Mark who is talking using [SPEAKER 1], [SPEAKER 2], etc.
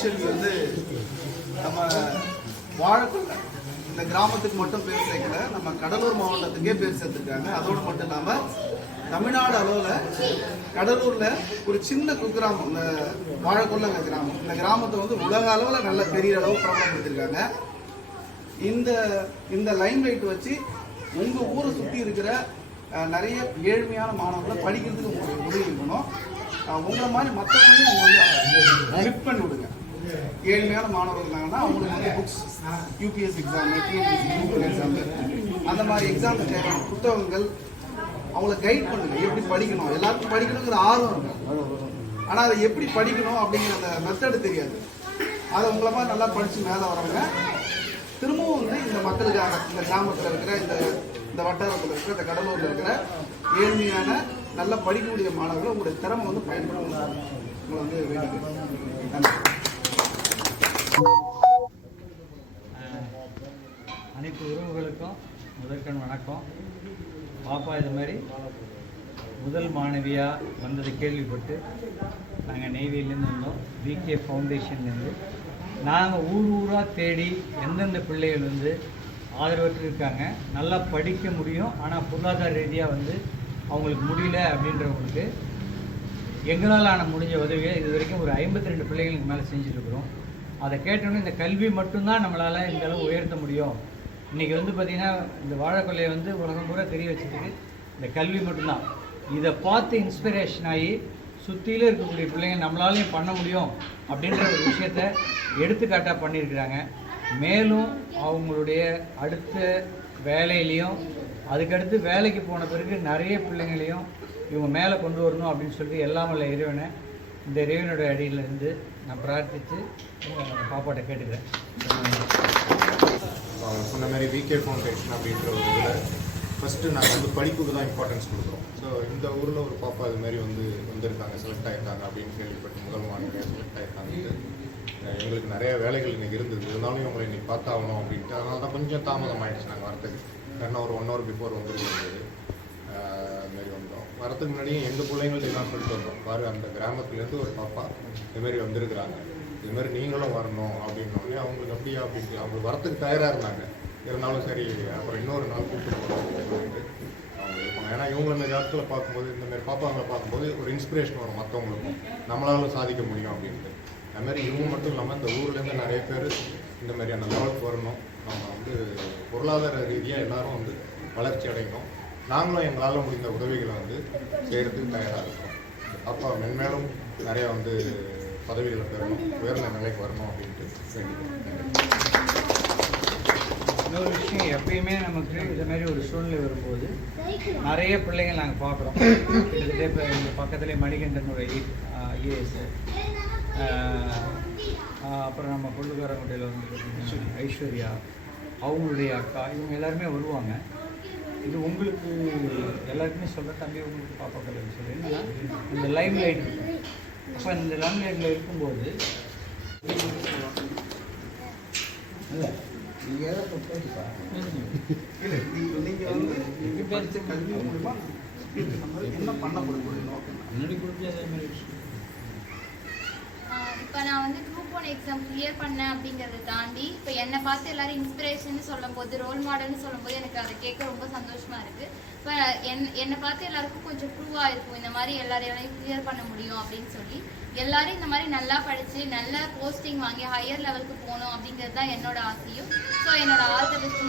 [SPEAKER 1] தமிழ்ச்செல்வி வந்து நம்ம வாழக்குள்ள. இந்த கிராமத்துக்கு மட்டும் பேர் சேர்க்கல நம்ம கடலூர் மாவட்டத்துக்கே பேர் சேர்த்துருக்காங்க. அதோடு மட்டும் இல்லாமல் தமிழ்நாடு அளவில் கடலூரில் ஒரு சின்ன குக்கிராமம் இந்த வாழக்குள்ளங்க கிராமம். இந்த கிராமத்தை வந்து உலக அளவில் நல்ல பெரிய அளவு பிரபலப்படுத்திருக்காங்க இந்த இந்த லைம் லைட் வச்சு உங்கள் ஊரை சுற்றி இருக்கிற நிறைய ஏழ்மையான மாணவர்களை படிக்கிறதுக்கு உங்களுக்கு உதவி பண்ணணும். உங்களை மாதிரி மற்றவங்களையும் அவங்க வந்து ஹெல்ப் பண்ணி விடுங்க. ஏழ்மையான மாணவர்கள் இருந்தாங்கன்னா அவங்களுக்கு வந்து books UPS exam TUPS exam அந்த மாதிரி எக்ஸாமுக்கு தேவையான புத்தகங்கள் அவங்கள கைட் பண்ணுங்க. எப்படி படிக்கணும்? எல்லாருக்கும் படிக்கணுங்கிற ஆர்வம் இருக்கும் ஆனால் அதை எப்படி படிக்கணும் அப்படிங்கிற அந்த மெத்தடு தெரியாது. அதை உங்களை மாதிரி நல்லா படித்து மேலே வரவங்க திரும்பவும் வந்து இந்த மக்களுக்காக இந்த கிராமத்தில் இருக்கிற இந்த இந்த வட்டாரத்தில் இருக்கிற இந்த கடலூரில் இருக்கிற ஏழ்மையான நல்லா படிக்கக்கூடிய மாணவர்கள் உங்களுடைய திறமை வந்து பயன்படும் உங்களை வந்து வேண்டிக்கிறேன். நன்றி.
[SPEAKER 2] அனைத்து உறவுகளுக்கும் முதற்கண் வணக்கம். பாப்பா இது மாதிரி முதல் மாணவியாக வந்ததை கேள்விப்பட்டு நாங்கள் நெய்வேலியிலேருந்து வந்தோம். பிகே ஃபவுண்டேஷன்லேருந்து நாங்கள் ஊர் ஊராக தேடி எந்தெந்த பிள்ளைகள் வந்து ஆதரவற்று இருக்காங்க நல்லா படிக்க முடியும் ஆனால் பொருளாதார ரீதியாக வந்து அவங்களுக்கு முடியல அப்படின்றவங்களுக்கு எங்களால் ஆன முடிஞ்ச உதவியை இது வரைக்கும் ஒரு ஐம்பத்தி ரெண்டு பிள்ளைகளுக்கு மேலே செஞ்சுருக்குறோம் அதை கேட்டோன்னே இந்த கல்வி மட்டும்தான் நம்மளால் இந்த அளவு உயர்த்த முடியும். இன்றைக்கி வந்து பார்த்திங்கன்னா இந்த வாழைக்கொல்லையை வந்து உலகம் பூரா தெரிய வச்சதுக்கு இந்த கல்வி மட்டும்தான். இதை பார்த்து இன்ஸ்பிரேஷன் ஆகி சுற்றிலும் இருக்கக்கூடிய பிள்ளைங்க நம்மளாலையும் பண்ண முடியும் அப்படின்ற ஒரு விஷயத்த எடுத்துக்காட்டாக பண்ணியிருக்கிறாங்க. மேலும் அவங்களுடைய அடுத்த வேலையிலையும் அதுக்கடுத்து வேலைக்கு போன பிறகு நிறைய பிள்ளைங்களையும் இவங்க மேலே கொண்டு வரணும் அப்படின்னு சொல்லிட்டு எல்லாம் வல்ல இறைவனை இந்த இறைவனுடைய அடியிலிருந்து நான் பிரார்த்தித்து அஹ், பாப்பாட்ட கேட்டுக்கிறேன்.
[SPEAKER 3] சொன்ன மாதிரி விகே ஃபவுண்டேஷன் அப்படின்ற ஒரு இதில் ஃபஸ்ட்டு நாங்கள் வந்து படிப்புக்கு தான் இம்பார்ட்டன்ஸ் கொடுக்குறோம். ஸோ இந்த ஊரில் ஒரு பாப்பா இது மாதிரி வந்து வந்திருக்காங்க செலக்ட் ஆகிருக்காங்க அப்படின்னு கேள்விப்பட்டு முதல் மாநில செலக்ட் ஆகிருக்காங்க எங்களுக்கு நிறைய வேலைகள் இன்னைக்கு இருந்தது. இருந்தாலும் இவங்களை இன்னைக்கு பார்த்தாகணும் அப்படின்ட்டு அதனால தான் கொஞ்சம் தாமதம் ஆகிடுச்சு நாங்கள் வரத்துக்கு ஏன்னா ஒரு ஒன் ஹவர் பிஃபோர் வந்துருந்தது அதுமாரி வந்தோம். வரதுக்கு முன்னாடியே எங்கள் பிள்ளைங்களும் எல்லாம் சொல்லிட்டு வந்தோம். பாரு அந்த கிராமத்துலேருந்து ஒரு பாப்பா இதுமாரி வந்திருக்கிறாங்க. இது மாதிரி நீங்களும் வரணும் அப்படின்னோடனே அவங்களுக்கு அப்படியா அப்படின்ட்டு அவங்க வரத்துக்கு தயாராக இருந்தாங்க. இருந்தாலும் சரி அப்புறம் இன்னொரு நாள் கூப்பிட்டு போகணும் சொல்லிட்டு அவங்க ஏன்னா இவங்க இந்த இடத்துல பார்க்கும்போது இந்த மாதிரி பாப்பாங்களை பார்க்கும்போது ஒரு இன்ஸ்பிரேஷன் வரும் மற்றவங்களுக்கும் நம்மளால சாதிக்க முடியும் அப்படின்ட்டு. அது மாதிரி இவங்க மட்டும் இல்லாமல் இந்த ஊர்லேருந்து நிறைய பேர் இந்த மாதிரியான லெவலுக்கு வரணும். நம்ம வந்து பொருளாதார ரீதியாக எல்லாரும் வந்து வளர்ச்சி அடையணும். நாங்களும் எங்களால் முடிந்த உதவிகளை வந்து செய்கிறதுக்கு தயாராக இருக்கிறோம். அப்போ மென்மேலும் நிறையா வந்து பதவிகளை பெறணும் உயர்ந்த நிலைக்கு வரணும் அப்படின்ட்டு
[SPEAKER 2] இன்னொரு விஷயம் எப்பயுமே நமக்கு இது மாதிரி ஒரு சூழ்நிலை வரும்போது நிறைய பிள்ளைங்க நாங்கள் பார்க்குறோம். கிட்டத்தட்ட இப்போ எங்கள் பக்கத்துலேயே மணிகண்டன் ஒரு ஐஏஎஸ் அப்புறம் நம்ம கொள்ளுக்காரங்குட்டையில் வந்து ஐஸ்வர்யா அவங்களுடைய அக்கா இவங்க எல்லாருமே வருவாங்க. இது உங்களுக்கு எல்லாருக்குமே சொல்ல தம்பி உங்களுக்கு பாப்பா கல்யாணம் சொல்லி. என்னன்னா இந்த லைம் லைட் அப்போ இந்த லைம் லைட்டில் இருக்கும்போது
[SPEAKER 1] இல்லை நீங்கள் நீங்கள் வந்து நீங்கள் படித்த கல்வி மூலிமா என்ன பண்ண முடியும் நோக்கம்
[SPEAKER 2] முன்னாடி கொடுத்து அதே மாதிரி விஷயம்?
[SPEAKER 4] இப்போ நான் வந்து போன எக்ஸாம் கிளியர் பண்ணேன் அப்படிங்கறத தாண்டி இப்போ என்னை பார்த்து எல்லாரும் இன்ஸ்பிரேஷன் சொல்லும்போது ரோல் மாடல்னு சொல்லும்போது எனக்கு அதை கேட்க ரொம்ப சந்தோஷமா இருக்கு. இப்போ என் என்னை பார்த்து எல்லாருக்கும் கொஞ்சம் ப்ரூவாக இருக்கும் இந்த மாதிரி எல்லாரையும் கிளியர் பண்ண முடியும் அப்படின்னு சொல்லி. எல்லாரும் இந்த மாதிரி நல்லா படித்து நல்ல போஸ்டிங் வாங்கி ஹையர் லெவலுக்கு போகணும் அப்படிங்கிறது தான் என்னோட ஆசையும். ஸோ என்னோட ஆல் த பெஸ்ட்